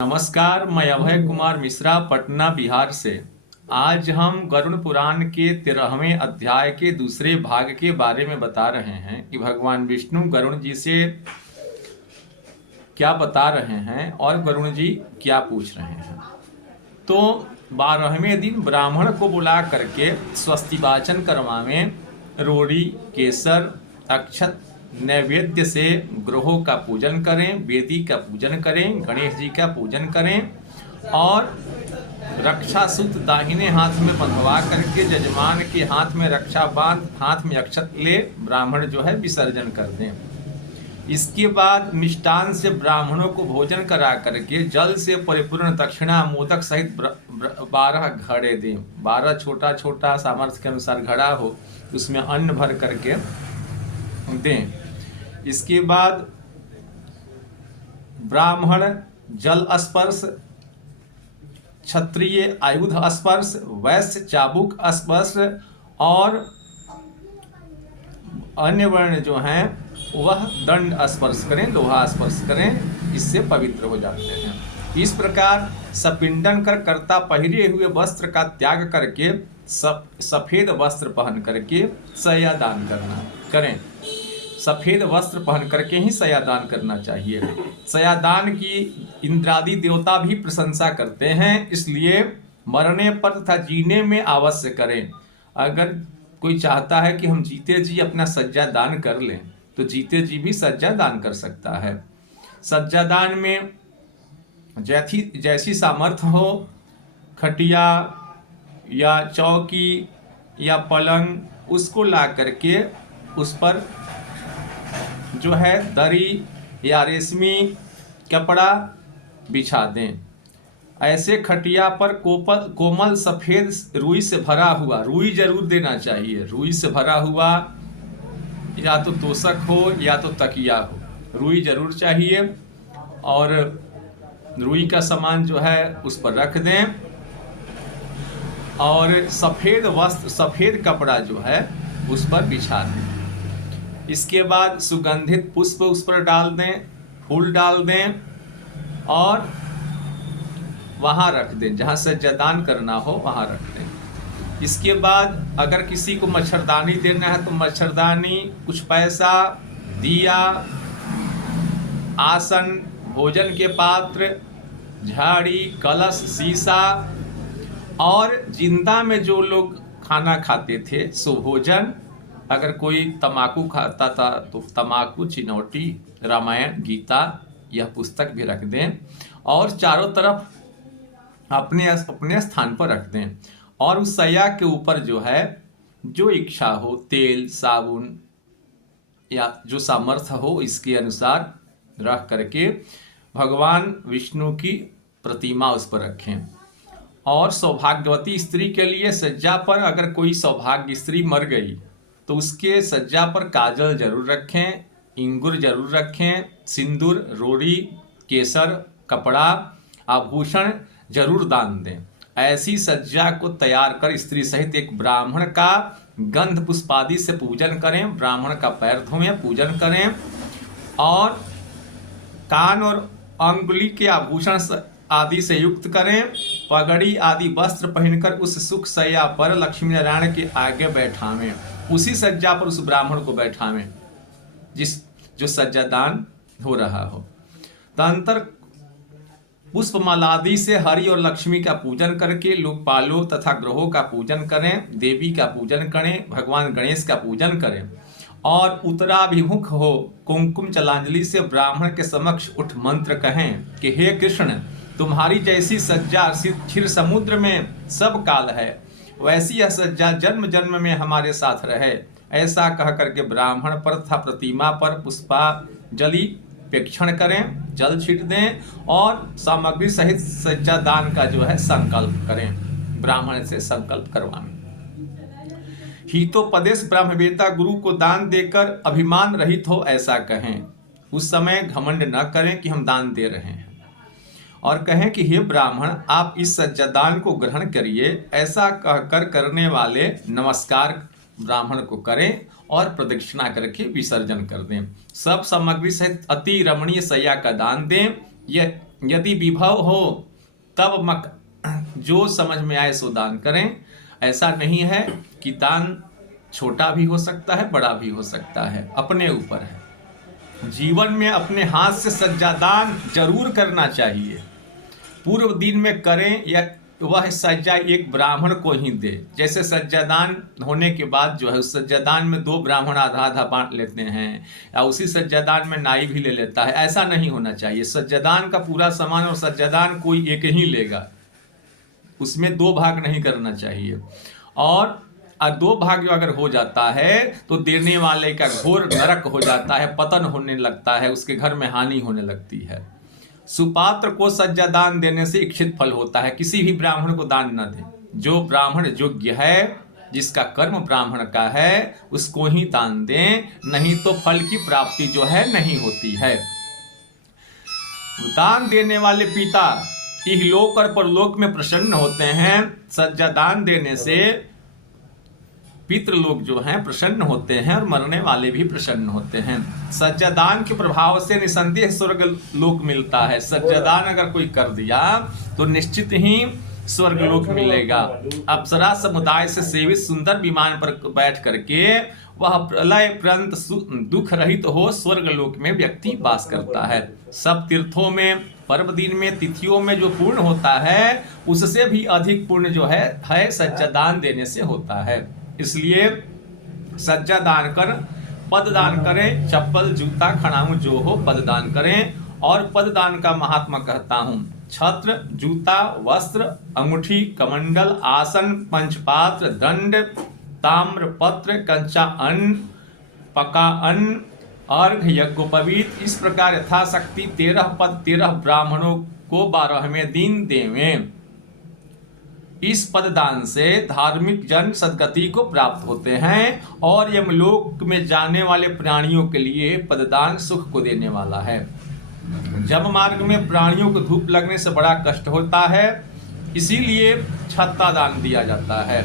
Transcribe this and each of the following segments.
नमस्कार, मैं अभय कुमार मिश्रा पटना बिहार से। आज हम गरुड़ पुराण के 13वें अध्याय के दूसरे भाग के बारे में बता रहे हैं कि भगवान विष्णु गरुड़ जी से क्या बता रहे हैं और गरुड़ जी क्या पूछ रहे हैं। तो 12वें दिन ब्राह्मण को बुला करके स्वस्ति वाचन करवावें, रोड़ी केसर अक्षत नैवेद्य से ग्रहों का पूजन करें, वेदी का पूजन करें, गणेश जी का पूजन करें और रक्षा सूत्र दाहिने हाथ में बंधवा करके जजमान के हाथ में रक्षा बांध हाथ में अक्षत ले ब्राह्मण जो है विसर्जन कर दें। इसके बाद मिष्टान से ब्राह्मणों को भोजन करा करके जल से परिपूर्ण दक्षिणा मोदक सहित 12 घड़े दें। 12 छोटा छोटा सामर्थ्य के अनुसार घड़ा हो उसमें अन्न भर करके दें। इसके बाद ब्राह्मण जल स्पर्श, क्षत्रिय आयुध स्पर्श, वैश्य चाबुक स्पर्श और अन्य वर्ण जो हैं वह दंड स्पर्श करें, लोहा स्पर्श करें, इससे पवित्र हो जाते हैं। इस प्रकार सपिंडन कर कर्ता पहिरे हुए वस्त्र का त्याग करके सफेद वस्त्र पहन करके शय्यादान करें। सफेद वस्त्र पहन करके ही शय्यादान करना चाहिए। शय्यादान की इंद्रादि देवता भी प्रशंसा करते हैं, इसलिए मरने पर तथा जीने में अवश्य करें। अगर कोई चाहता है कि हम जीते जी अपना सज्जा दान कर लें तो जीते जी भी सज्जा दान कर सकता है। सज्जा दान में जैसी सामर्थ्य हो, खटिया या चौकी या पलंग उसको ला करके उस पर जो है दरी या रेशमी कपड़ा बिछा दें। ऐसे खटिया पर कोमल सफेद रुई से भरा हुआ, रुई जरूर देना चाहिए, रुई से भरा हुआ या तो तोशक हो या तो तकिया हो, रुई जरूर चाहिए और रुई का सामान जो है उस पर रख दें और सफेद वस्त्र सफेद कपड़ा जो है उस पर बिछा दें। इसके बाद सुगंधित पुष्प उस पर डाल दें, फूल डाल दें और वहाँ रख दें, जहाँ सज्जादान करना हो वहाँ रख दें। इसके बाद अगर किसी को मच्छरदानी देना है तो मच्छरदानी, कुछ पैसा, दिया, आसन, भोजन के पात्र, झाड़ी, कलश, शीशा और जिंदा में जो लोग खाना खाते थे सो भोजन। अगर कोई तम्बाकू खाता था तो तम्बाकू, चिनौटी, रामायण, गीता यह पुस्तक भी रख दें और चारों तरफ अपने अपने स्थान पर रख दें। और उस शैया के ऊपर जो है जो इच्छा हो, तेल, साबुन या जो सामर्थ्य हो इसके अनुसार रख करके भगवान विष्णु की प्रतिमा उस पर रखें। और सौभाग्यवती स्त्री के लिए सज्जा पर अगर कोई सौभाग्य स्त्री मर गई तो उसके सज्जा पर काजल जरूर रखें, इंगुर जरूर रखें, सिंदूर, रोड़ी, केसर, कपड़ा, आभूषण जरूर दान दें। ऐसी सज्जा को तैयार कर स्त्री सहित एक ब्राह्मण का गंध पुष्पादि से पूजन करें, ब्राह्मण का पैर धोएं, पूजन करें और कान और अंगुली के आभूषण आदि से युक्त करें। पगड़ी आदि वस्त्र पहनकर उस सुख शैया पर लक्ष्मी नारायण के आगे बैठावें, उसी सज्जा पर उस ब्राह्मण को बैठावें जो सज्जादान हो रहा हो। तदंतर पुष्पमालादि से हरि और लक्ष्मी का पूजन करके लोकपालों तथा ग्रहों का पूजन करें, देवी का पूजन करें, भगवान गणेश का पूजन करें और उत्तराभिमुख हो कुमकुम चलांजलि से ब्राह्मण के समक्ष उठ मंत्र कहें कि हे कृष्ण, तुम्हारी जैसी सज्जा क्षीर समुद्र में सब काल है, वैसी यह सज्जा जन्म जन्म में हमारे साथ रहे। ऐसा कह करके ब्राह्मण पर तथा प्रतिमा पर पुष्पांजलि पेक्षण करें, जल छीट दें और सामग्री सहित सज्जा दान का जो है संकल्प करें, ब्राह्मण से संकल्प करवाएं। हितोपदेश ब्रह्मवेता गुरु को दान देकर अभिमान रहित हो ऐसा कहें। उस समय घमंड न करें कि हम दान दे रहे हैं और कहें कि हे ब्राह्मण, आप इस सज्जादान को ग्रहण करिए। ऐसा कहकर करने वाले नमस्कार ब्राह्मण को करें और प्रदक्षिणा करके विसर्जन कर दें। सब सामग्री सहित अति रमणीय शैया का दान दें। यह यदि विभव हो तब जो समझ में आए सो दान करें। ऐसा नहीं है कि दान छोटा भी हो सकता है, बड़ा भी हो सकता है, अपने ऊपर है। जीवन में अपने हाथ से सज्जादान जरूर करना चाहिए। पूर्व दिन में करें या वह सज्जा एक ब्राह्मण को ही दे। जैसे सज्जादान होने के बाद जो है उस सज्जादान में 2 ब्राह्मण आधा आधा बांट लेते हैं, या उसी सज्जादान में नाई भी ले लेता है। ऐसा नहीं होना चाहिए। सज्जादान का पूरा सामान और सज्जादान कोई एक ही लेगा, उसमें 2 भाग नहीं करना चाहिए। और 2 भाग जो अगर हो जाता है तो देने वाले का घोर नरक हो जाता है, पतन होने लगता है, उसके घर में हानि होने लगती है। सुपात्र को सज्जा दान देने से इच्छित फल होता है। किसी भी ब्राह्मण को दान न दें। जो ब्राह्मण योग्य है, जिसका कर्म ब्राह्मण का है, उसको ही दान दें, नहीं तो फल की प्राप्ति जो है नहीं होती है। दान देने वाले पिता इहलोक और परलोक में प्रसन्न होते हैं। सज्जा दान देने से पितृलोक जो हैं प्रसन्न होते हैं और मरने वाले भी प्रसन्न होते हैं। सज्जादान के प्रभाव से निसंदेह स्वर्ग लोक मिलता है। सज्जादान अगर कोई कर दिया तो निश्चित ही स्वर्गलोक मिलेगा। अप्सरा समुदाय से सेवित सुंदर विमान पर बैठ करके वह प्रलय पर्यंत दुख रहित हो स्वर्गलोक में व्यक्ति वास करता है। सब तीर्थों में, पर्व दिन में, तिथियों में जो पूर्ण होता है उससे भी अधिक पूर्ण जो है सज्जादान देने से होता है। इसलिए सज्जा दान कर पद दान करें। चप्पल, जूता, खड़ाऊ जो हो पद दान करें। और पद दान का महात्मा कहता हूं, छत्र, जूता, वस्त्र, अंगूठी, कमंडल, आसन, पंचपात्र, दंड, ताम्र पत्र, कंचा अन्न, पका अन्न, अर्घ, यज्ञोपवीत, इस प्रकार यथाशक्ति 13 पद 13 ब्राह्मणों को 12वें दिन देवें। इस पददान से धार्मिक जन सद्गति को प्राप्त होते हैं और यमलोक में जाने वाले प्राणियों के लिए पददान सुख को देने वाला है। जब मार्ग में प्राणियों को धूप लगने से बड़ा कष्ट होता है, इसीलिए छत्ता दान दिया जाता है।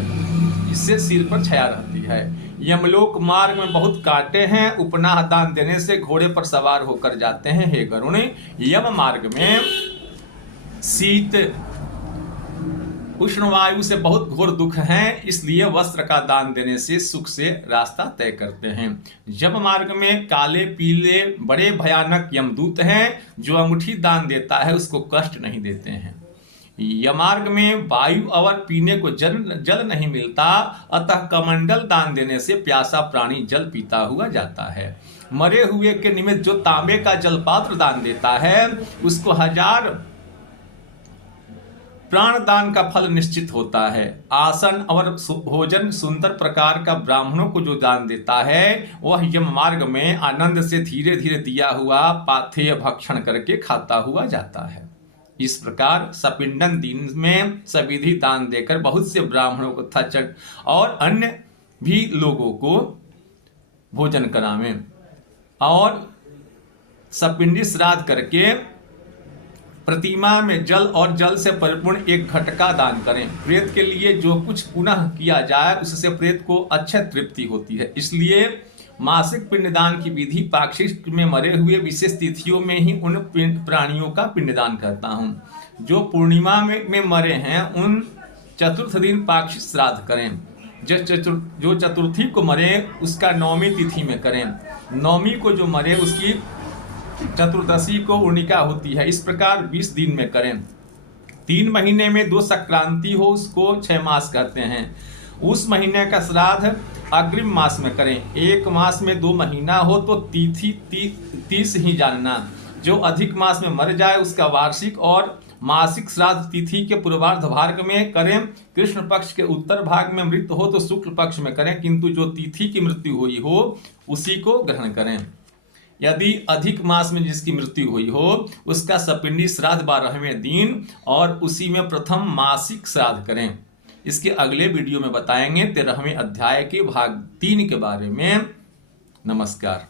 इससे सिर पर छाया रहती है। यमलोक मार्ग में बहुत कांटे हैं। उपनाह दान देने से घोड़े पर सवार होकर जाते हैं। हे गरुण, यम मार्ग में शीत उष्ण वायु से बहुत घोर दुख हैं, इसलिए वस्त्र का दान देने से सुख से रास्ता तय करते हैं। जब मार्ग में काले पीले बड़े भयानक यमदूत हैं, जो अंगूठी दान देता है उसको कष्ट नहीं देते हैं। यमार्ग में वायु और पीने को जल नहीं मिलता, अतः कमंडल दान देने से प्यासा प्राणी जल पीता हुआ जाता है। मरे हुए के निमित्त जो तांबे का जलपात्र दान देता है उसको 1000 प्राण दान का फल निश्चित होता है। आसन और भोजन सुंदर प्रकार का ब्राह्मणों को जो दान देता है वह यम मार्ग में आनंद से धीरे धीरे दिया हुआ पाथेय भक्षण करके खाता हुआ जाता है। इस प्रकार सपिंडन दिन में सविधि दान देकर बहुत से ब्राह्मणों को थचक और अन्य भी लोगों को भोजन करावें और सपिंडी श्राद्ध करके प्रतिमा में जल और जल से परिपूर्ण एक घटका दान करें। प्रेत के लिए जो कुछ पुनः किया जाए उससे प्रेत को अच्छी तृप्ति होती है। इसलिए मासिक पिंडदान की विधि पाक्षिक में मरे हुए विशेष तिथियों में ही उन प्राणियों का पिंडदान करता हूँ। जो पूर्णिमा में मरे हैं उन चतुर्थ दिन पाक्षिक श्राद्ध करें। जो चतुर्थी को मरे उसका 9वीं तिथि में करें। 9वीं को जो मरे उसकी चतुर्दशी को उर्णिका होती है। इस प्रकार 20 दिन में करें। 3 महीने में 2 संक्रांति हो उसको 6 मास कहते हैं। उस महीने का श्राद्ध अग्रिम मास में करें। 1 मास में 2 महीना हो तो तिथि 30 ही जानना। जो अधिक मास में मर जाए उसका वार्षिक और मासिक श्राद्ध तिथि के पूर्वार्ध भाग में करें। कृष्ण पक्ष के उत्तर भाग में मृत्यु हो तो शुक्ल पक्ष में करें, किंतु जो तिथि की मृत्यु हुई हो उसी को ग्रहण करें। यदि अधिक मास में जिसकी मृत्यु हुई हो उसका सपिंडी श्राद्ध 12वें दिन और उसी में प्रथम मासिक श्राद्ध करें। इसके अगले वीडियो में बताएंगे 13वें अध्याय के भाग 3 के बारे में। नमस्कार।